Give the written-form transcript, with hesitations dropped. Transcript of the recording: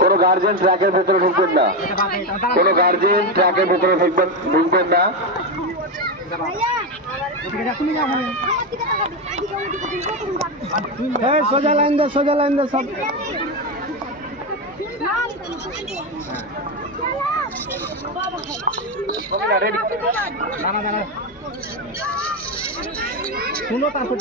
কোনো গার্জেন ট্র্যাকের ভেতরে ঢুকবেন না, কোনো গার্জেন ট্র্যাকের ভেতরে ঢুকবেন না। সোজা লাইন দে, সোজা লাইন দে সব। শুনো তারপর